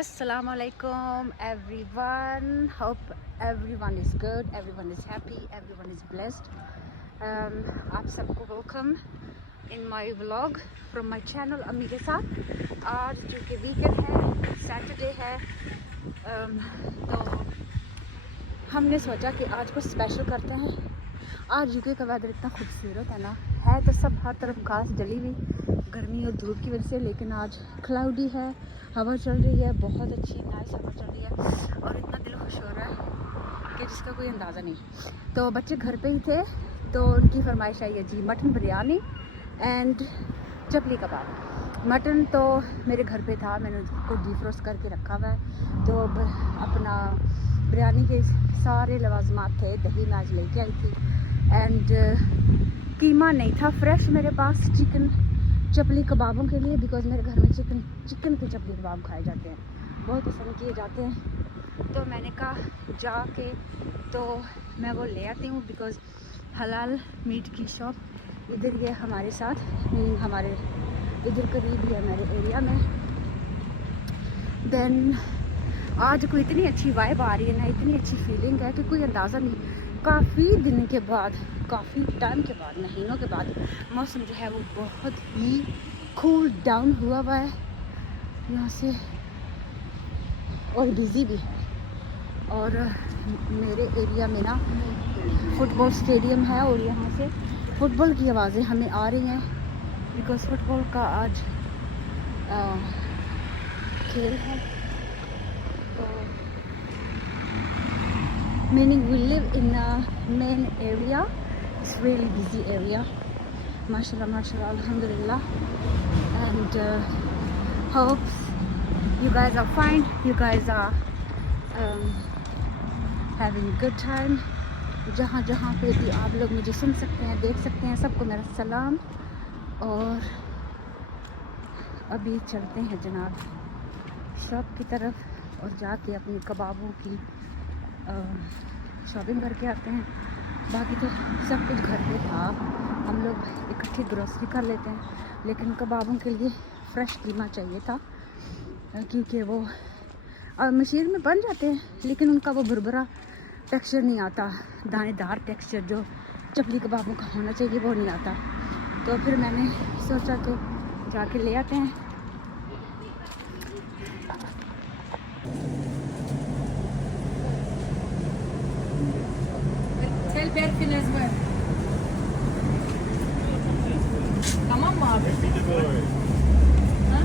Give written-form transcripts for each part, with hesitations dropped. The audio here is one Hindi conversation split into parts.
Assalamualaikum everyone. Hope everyone is good, everyone is happy, everyone is blessed. आप सबको welcome in my vlog from my channel अम्मी के साथ। आज जो कि वीकेंड है, सैटरडे है, तो हमने सोचा कि आज कुछ स्पेशल करते हैं। आज यूके का वेदर इतना खूबसूरत है ना, है तो सब हर तरफ घास जली हुई गर्मी और धूप की वजह से, लेकिन आज क्लाउडी है, हवा चल रही है, बहुत अच्छी नाइस हवा चल रही है और इतना दिल खुश हो रहा है कि जिसका कोई अंदाज़ा नहीं। तो बच्चे घर पे ही थे तो उनकी फरमाइश आई है जी mutton biryani and chapli kebab. Mutton तो मेरे घर पे था, मैंने उसको डिफ्रोस्ट करके रखा हुआ है। तो अपना बिरयानी के सारे लवाजमात थे, दही मैं आज लेके आई थी एंड कीमा नहीं था फ्रेश मेरे पास चिकन चपली कबाबों के लिए, बिकॉज़ मेरे घर में चिकन के चपली कबाब खाए जाते हैं, बहुत पसंद किए जाते हैं। तो मैंने कहा जाके तो मैं वो ले आती हूँ, बिकॉज़ हलाल मीट की शॉप इधर ये हमारे साथ हमारे इधर करीब ही है मेरे एरिया में। देन आज कोई इतनी अच्छी वाइब आ रही है ना, इतनी अच्छी फीलिंग है कि कोई अंदाज़ा नहीं। काफ़ी दिन के बाद, काफ़ी टाइम के बाद, महीनों के बाद मौसम जो है वो बहुत ही कूल डाउन हुआ है यहाँ से, और बिज़ी भी है। और मेरे एरिया में ना फुटबॉल स्टेडियम है और यहाँ से फुटबॉल की आवाज़ें हमें आ रही हैं, बिकॉज़ फुटबॉल का आज खेल है। Meaning we live in a main area. It's really busy area. Mashallah, mashallah, alhamdulillah. And hopes you guys are fine. You guys are having a good time. जहाँ जहाँ पे भी आप लोग मुझे सुन सकते हैं, देख सकते हैं, सबको मेरा सलाम। और अभी चलते हैं जनाब शॉप की तरफ और जाके अपनी कबाबों की शॉपिंग करके आते हैं। बाकी तो सब कुछ घर पे था, हम लोग इकट्ठी ग्रोसरी कर लेते हैं, लेकिन कबाबों के लिए फ़्रेश कीमा चाहिए था, क्योंकि वो मशीन में बन जाते हैं लेकिन उनका वो भुरभुरा टेक्सचर नहीं आता, दानेदार टेक्सचर जो चपली कबाबों का होना चाहिए वो नहीं आता। तो फिर मैंने सोचा तो जाके ले आते हैं। Berfin ezber. Tamam mı abi? Ha?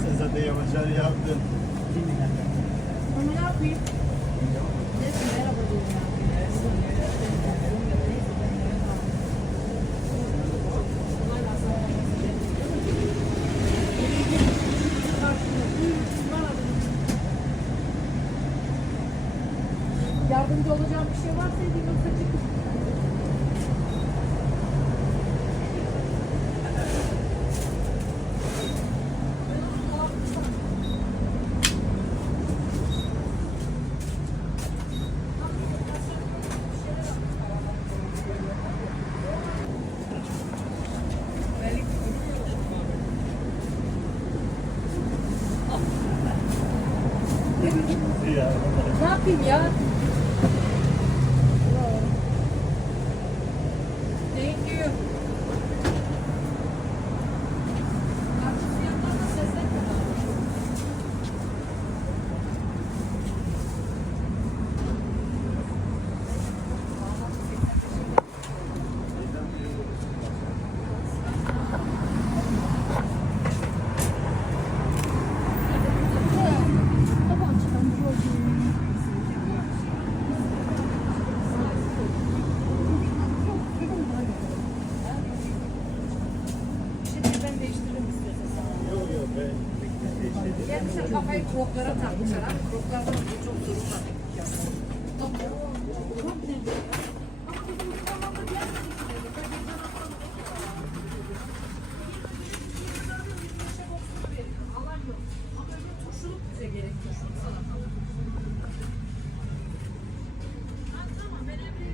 Sen zaten yapacağını yaptın. Ama ne yapayım? Neyse merhaba diyorum ya. Yardımcı olacağım bir şey varsa edeyim, yoksa çıkın. Ya. Ne yapayım ya? Thank you. Ben değiştiririm istiyorsan sana. Yok yok ben bekledim. Gelmişler kafayı kroklara takmışlar abi. Kroklardan önce çok sorun var. Krok nerede ya? Ama bizim bu zamanda gelmedik. Alan yok. Ama önce turşuluk bize gerek. Turşuluk salata. Tamam ben evde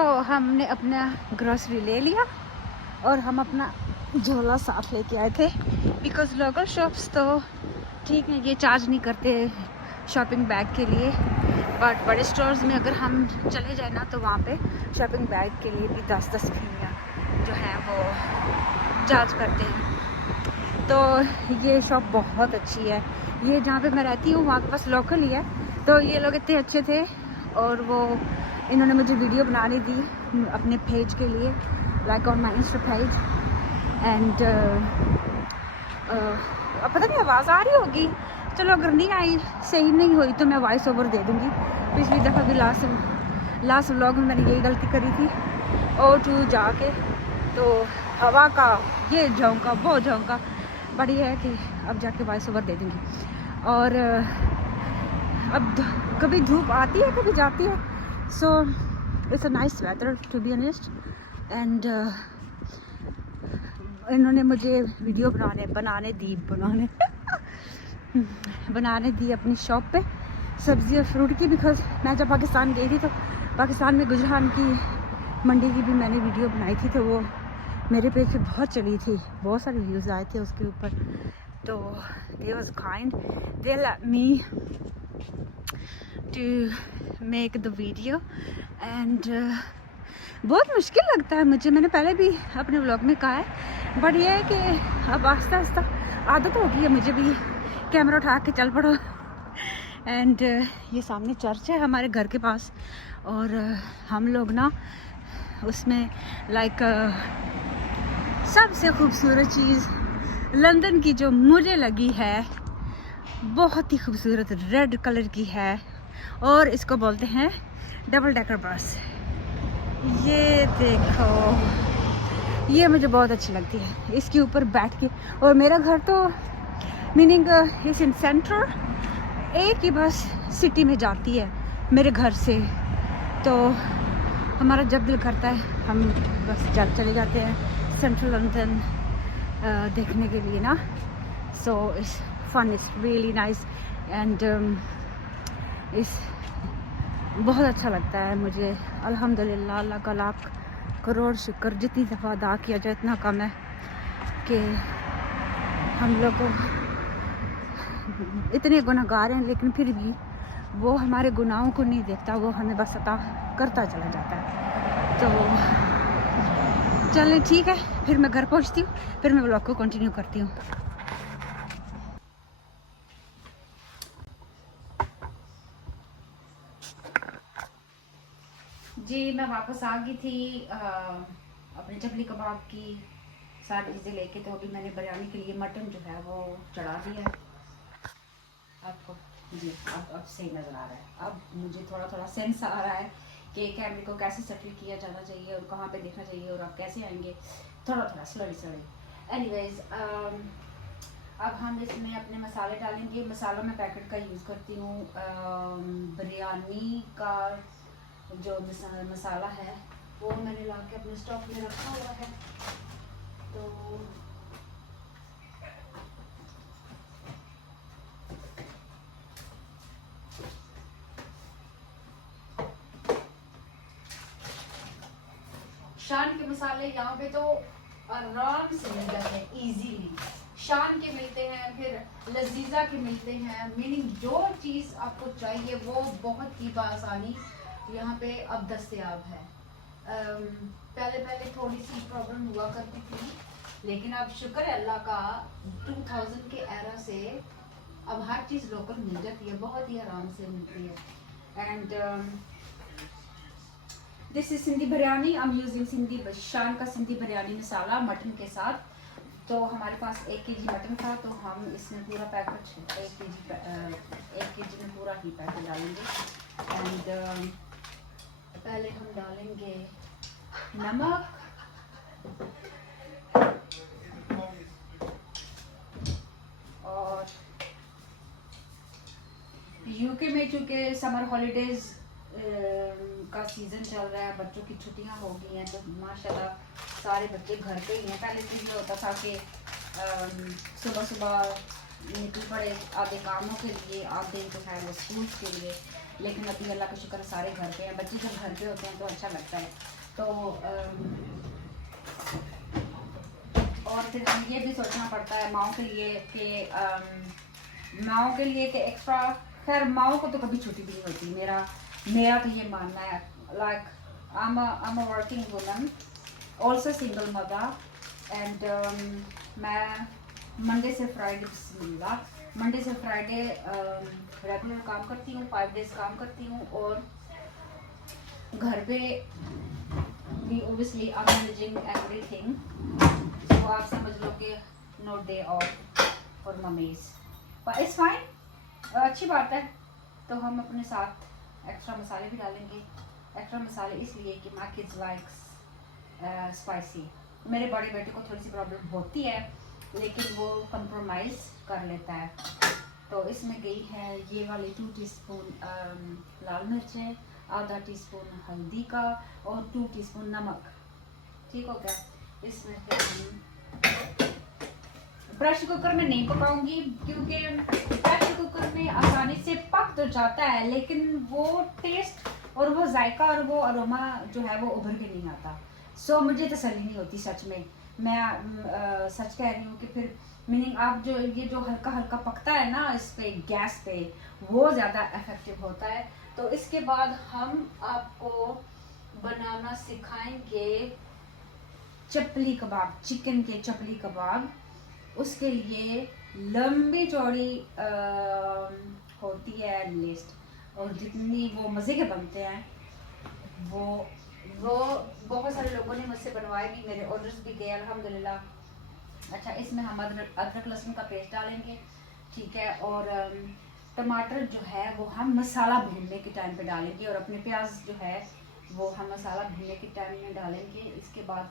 हमने अपना ग्रोसरी ले लिया और हम अपना झोला साथ लेके आए थे, बिकॉज़ लोकल शॉप्स तो ठीक है, ये चार्ज नहीं करते शॉपिंग बैग के लिए, बट बड़े स्टोर्स में अगर हम चले जाए ना तो वहाँ पे शॉपिंग बैग के लिए भी 10-10 रुपया जो है वो चार्ज करते हैं। तो ये शॉप बहुत अच्छी है, ये जहाँ पे मैं रहती हूँ वहाँ के पास लोकल ही है। तो ये लोग इतने अच्छे थे और वो इन्होंने मुझे वीडियो बनाने दी अपने पेज के लिए, like on my Insta page. And पता नहीं आवाज़ आ रही होगी, चलो अगर नहीं आई, सही नहीं हुई तो मैं वॉइस ओवर दे दूँगी। पिछली दफ़ा भी लास्ट व्लॉग में मैंने यही गलती करी थी, O2 जाके तो हवा का ये झोंका वो झोंका, बट ये है कि अब जाके वॉइस ओवर दे दूँगी। और अब कभी धूप आती है कभी जाती है, so it's a nice weather to be honest. And इन्होंने मुझे वीडियो बनाने दी अपनी शॉप पे सब्ज़ी और फ्रूट की, बिकॉज़ मैं जब पाकिस्तान गई थी तो पाकिस्तान में गुजरान की मंडी की भी मैंने वीडियो बनाई थी, तो वो मेरे पेज पे बहुत चली थी, बहुत सारे व्यूज़ आए थे उसके ऊपर। तो they was kind, they let me to make the video. And बहुत मुश्किल लगता है मुझे, मैंने पहले भी अपने व्लॉग में कहा है, बट ये है कि अब आस्ता आस्ता आदत हो गई है मुझे भी कैमरा उठा के चल पड़ो। एंड ये सामने चर्च है हमारे घर के पास, और हम लोग ना उसमें लाइक सबसे खूबसूरत चीज़ लंदन की जो मुझे लगी है, बहुत ही खूबसूरत रेड कलर की है, और इसको बोलते हैं डबल डेकर बस। ये देखो, ये मुझे बहुत अच्छी लगती है इसके ऊपर बैठ के। और मेरा घर तो मीनिंग इस इन सेंटर, एक ही बस सिटी में जाती है मेरे घर से, तो हमारा जब दिल करता है हम बस चले जाते हैं सेंट्रल लंदन देखने के लिए ना। So it's fun, it's really nice, and इस बहुत अच्छा लगता है मुझे। अल्हम्दुलिल्लाह, अल्लाह का लाख करोड़ शुक्र, जितनी दफ़ा अदा किया जाए इतना कम है कि हम लोग को इतने गुनहगार हैं, लेकिन फिर भी वो हमारे गुनाहों को नहीं देखता, वो हमें बस अता करता चला जाता है। तो चलें ठीक है, फिर मैं घर पहुंचती हूँ, फिर मैं व्लॉग को कंटिन्यू करती हूँ। जी मैं वापस आ गई थी अपने चपली कबाब की सारी चीज़ें लेके। तो अभी मैंने बिरयानी के लिए मटन जो है वो चढ़ा दिया है आपको जी। अब सही नज़र आ रहा है, अब मुझे थोड़ा थोड़ा सेंस आ रहा है कि कैमरे को कैसे सेटल किया जाना चाहिए और कहाँ पे देखना चाहिए और आप कैसे आएंगे, थोड़ा थोड़ा स्लोली। एनीवेज अब हम इसमें अपने मसाले डालेंगे। मसाला मैं पैकेट का यूज़ करती हूँ, बिरयानी का जो मसाला है वो मैंने ला के अपने स्टॉक में रखा हुआ है। तो शान के मसाले यहाँ पे तो आराम से मिल जाते हैं, इजीली शान के मिलते हैं, फिर लजीजा के मिलते हैं, मीनिंग जो चीज़ आपको चाहिए वो बहुत ही आसानी यहाँ पे अब दस्तयाब है। पहले थोड़ी सी प्रॉब्लम हुआ करती थी, लेकिन अब शुक्र है अल्लाह का 2000 के एरा से अब हर चीज़ लोकल मिल जाती है, बहुत ही आराम से मिलती है। And this is Sindhi biryani, I am using Sindhi शान का सिंधी बिरयानी मसाला मटन के साथ। तो हमारे पास 1 kg मटन था, तो हम इसमें पूरा पैकेट 1 kg में पूरा ही पैकेट डालेंगे। एंड पहले हम डालेंगे नमक, और यूके में चूँकि समर हॉलीडेज का सीज़न चल रहा है, बच्चों की छुट्टियां हो गई हैं, तो माशाल्लाह सारे बच्चे घर पे ही हैं। पहले तो ये होता था कि सुबह सुबह निकल पड़े आधे कामों के लिए, आधे जो है वो स्कूल के लिए, लेकिन अभी अल्लाह का शुक्र सारे घर पे हैं। बच्चे जब घर पे होते हैं तो अच्छा लगता है। तो और फिर हम ये भी सोचना पड़ता है माओ के लिए कि एक्स्ट्रा, खैर माओ को तो कभी छुट्टी भी नहीं होती। मेरा तो ये मानना है, like I am a working woman, also single mother, and मैं मंडे से फ्राइडे रेगुलर काम करती हूँ, 5 डेज काम करती हूँ, और घर पे भी obviously I am managing everything. तो आप समझ लो कि no day off for mummies, but it's fine, अच्छी बात है। तो हम अपने साथ एक्स्ट्रा मसाले भी डालेंगे। एक्स्ट्रा मसाले इसलिए कि माय किड्स लाइक्स स्पाइसी। मेरे बड़े बेटे को थोड़ी सी प्रॉब्लम होती है, लेकिन वो कंप्रोमाइज़ कर लेता है। तो इसमें गई है ये वाली 2 टीस्पून लाल मिर्चें, आधा टीस्पून हल्दी का, और 2 टीस्पून नमक। ठीक हो गया। इसमें फिर हम प्रेशर कुकर में नहीं पकाऊंगी, क्योंकि प्रेशर कुकर में आसानी से पक तो जाता है, लेकिन वो टेस्ट और वो जायका और वो अरोमा जो है वो उभर के नहीं आता। सो मुझे तसल्ली नहीं होती सच में, मैं सच कह रही हूँ कि फिर मीनिंग आप जो ये जो हल्का हल्का पकता है ना इस पे गैस पे, वो ज़्यादा इफेक्टिव होता है। तो इसके बाद हम आपको बनाना सिखाएंगे चपली कबाब, चिकन के चपली कबाब। उसके लिए लंबी चौड़ी होती है लिस्ट, और जितनी वो मज़े के बनते हैं वो बहुत सारे लोगों ने मुझसे बनवाए भी, मेरे ऑर्डर्स भी गए अल्हम्दुलिल्लाह। अच्छा, इसमें हम अदरक लहसुन का पेस्ट डालेंगे, ठीक है, और टमाटर जो है वो हम मसाला भूनने के टाइम पे डालेंगे, और अपने प्याज जो है वो हम मसाला भूनने के टाइम में डालेंगे। इसके बाद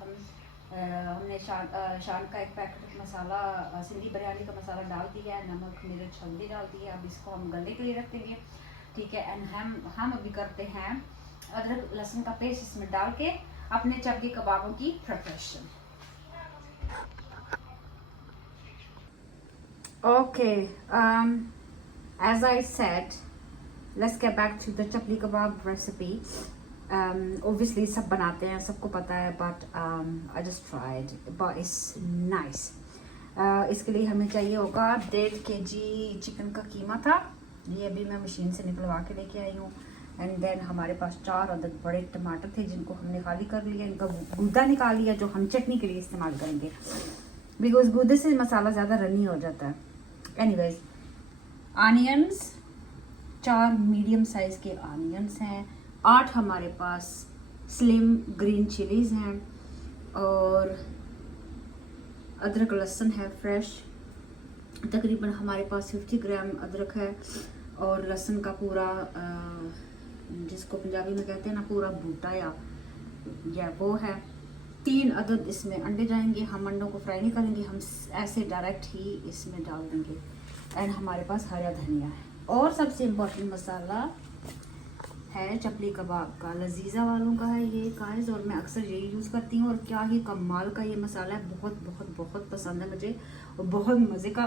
हमने शान का एक पैकेट मसाला, सिंधी बिरयानी का मसाला डाल दिया है, नमक मिर्च हल्दी डाल दी है। अब इसको हम गलने के लिए रख देंगे, ठीक है। एंड हम अभी करते हैं अदरक लहसुन का पेस्ट इसमें डाल के अपने चपली कबाबों की preparation. Okay, as I said, let's get back to the chapli kebab recipe. Obviously सब बनाते हैं, सबको पता है, but I just tried, but it's nice. इसके लिए हमें चाहिए होगा 1.5 kg चिकन का कीमा था, ये अभी मैं मशीन से निकलवा के लेके आई हूँ। एंड देन हमारे पास 4 अदद बड़े टमाटर थे, जिनको हमने खाली कर लिया, इनका गूदा निकाल लिया, जो हम चटनी के लिए इस्तेमाल करेंगे, बिकॉज गूदे से मसाला ज़्यादा रनी हो जाता है। एनीवेज, आनियंस 4 मीडियम साइज़ के आनियंस हैं, 8 हमारे पास स्लिम ग्रीन चिलीज़ हैं, और अदरक लहसुन है फ्रेश, तकरीबन हमारे पास 50 ग्राम अदरक है, और लहसुन का पूरा जिसको पंजाबी में कहते हैं ना पूरा बूटा या वो है। 3 अदद इसमें अंडे जाएंगे। हम अंडों को फ्राई नहीं करेंगे, हम ऐसे डायरेक्ट ही इसमें डाल देंगे। एंड हमारे पास हरा धनिया है, और सबसे इम्पोर्टेंट मसाला है चपली कबाब का, लजीज़ा वालों का है ये गाइस, और मैं अक्सर यही यूज़ करती हूँ, और क्या ही कमाल का ये मसाला है, बहुत बहुत बहुत पसंद है मुझे, और बहुत मज़े का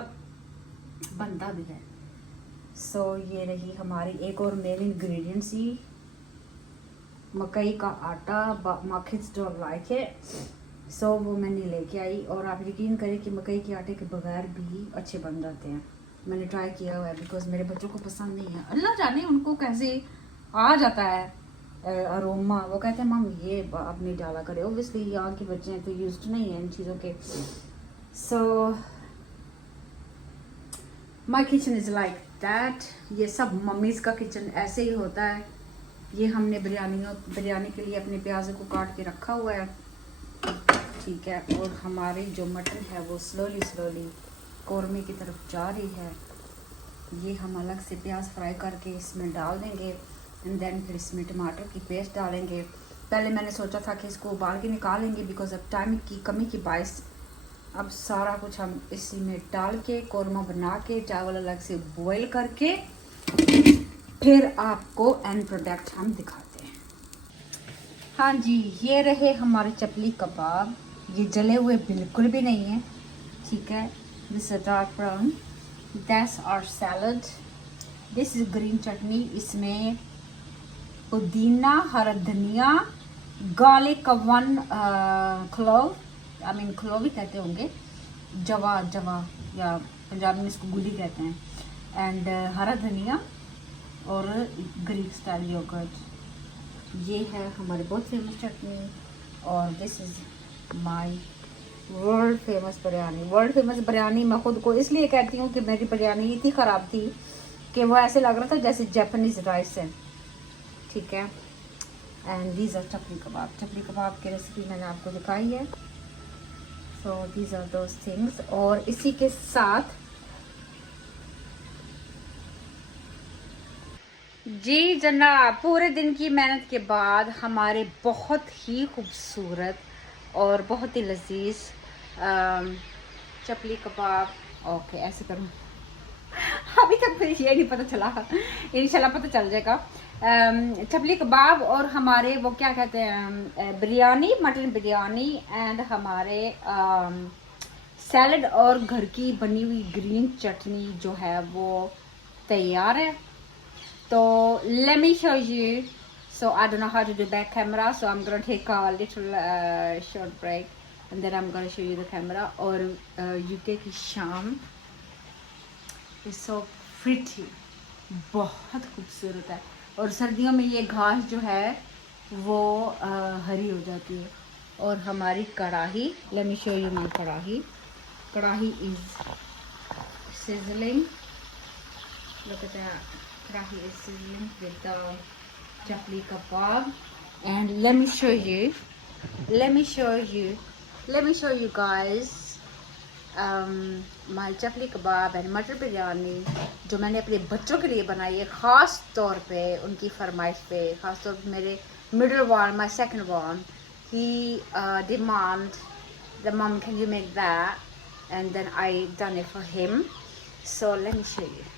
बनता भी है। सो ये रही हमारी एक और मेन इंग्रेडिएंट ही, मकई का आटा, my kids don't like it, so वो मैंने लेके आई। और आप यकीन करें कि मकई के आटे के बगैर भी अच्छे बन जाते हैं, मैंने ट्राई किया हुआ है, बिकॉज मेरे बच्चों को पसंद नहीं है, अल्लाह जाने उनको कैसे आ जाता है अरोमा, वो कहते हैं मम ये आप नहीं डाला करे। ओबियसली यहाँ के बच्चे हैं तो यूज्ड नहीं है इन चीज़ों के। So my kitchen is like that, ये सब मम्मीज़ का किचन ऐसे ही होता है। ये हमने बिरयानी के लिए अपने प्याज को काट के रखा हुआ है, ठीक है, और हमारी जो मटन है वो स्लोली कौरमे की तरफ जा रही है। ये हम अलग से प्याज फ्राई करके इसमें डाल देंगे, एंड देन फिर इसमें टमाटर की पेस्ट डालेंगे। पहले मैंने सोचा था कि इसको उबाल के निकालेंगे, बिकॉज अब टाइम की कमी की बाइस अब सारा कुछ हम इसी में डाल के कौरमा बना के चावल अलग से बॉईल करके फिर आपको एंड प्रोडक्ट हम दिखाते हैं। हाँ जी, ये रहे हमारे चपली कबाब, ये जले हुए बिल्कुल भी नहीं है, ठीक है, this is dark brown. That's our salad, this is green chutney, इसमें पुदीना, हरा धनिया, garlic, one clove, I mean clove ही कहते होंगे, जवा जवा या पंजाबी में इसको गुली कहते हैं, एंड हरा धनिया और ग्रीक स्टाइल योगर्ट। ये है हमारी बहुत फेमस चटनी और this is my world famous biryani. World famous biryani मैं खुद को इसलिए कहती हूँ कि मेरी बिरयानी इतनी ख़राब थी कि वो ऐसे लग रहा था जैसे जापानीज़ राइस है, ठीक है। And these are chapli kebab. Chapli kebab की रेसिपी मैंने आपको दिखाई है। So these are those things. और इसी के साथ जी जनाब, पूरे दिन की मेहनत के बाद हमारे बहुत ही खूबसूरत और बहुत ही लजीज चपली कबाब, ओके ऐसे करूँ अभी तक मुझे ये नहीं पता चला, इंशाल्लाह पता चल जाएगा। चपली कबाब और हमारे वो क्या कहते हैं बिरयानी, मटन बिरयानी एंड हमारे सैलड और घर की बनी हुई ग्रीन चटनी जो है वो तैयार है। So let me show you. So I don't know how to do back camera, so I'm gonna take a little short break and then I'm gonna show you the camera. और UK की शाम is so pretty, बहुत खूबसूरत है। और सर्दियों में ये घास जो है वो हरी हो जाती है। और हमारी कढ़ाई, let me show you my कढ़ाई। कढ़ाई is sizzling. Look at that. Karahi is sizzling with the chapli kebab, and let me show you guys my chapli kebab and मटर बिरयानी जो मैंने अपने बच्चों के लिए बनाई है, ख़ास तौर पे उनकी फरमाइश पे। ख़ास तौर पे मेरे middle one, my second one, he demand the mom can you make that, and then I done it for him. So let me show you.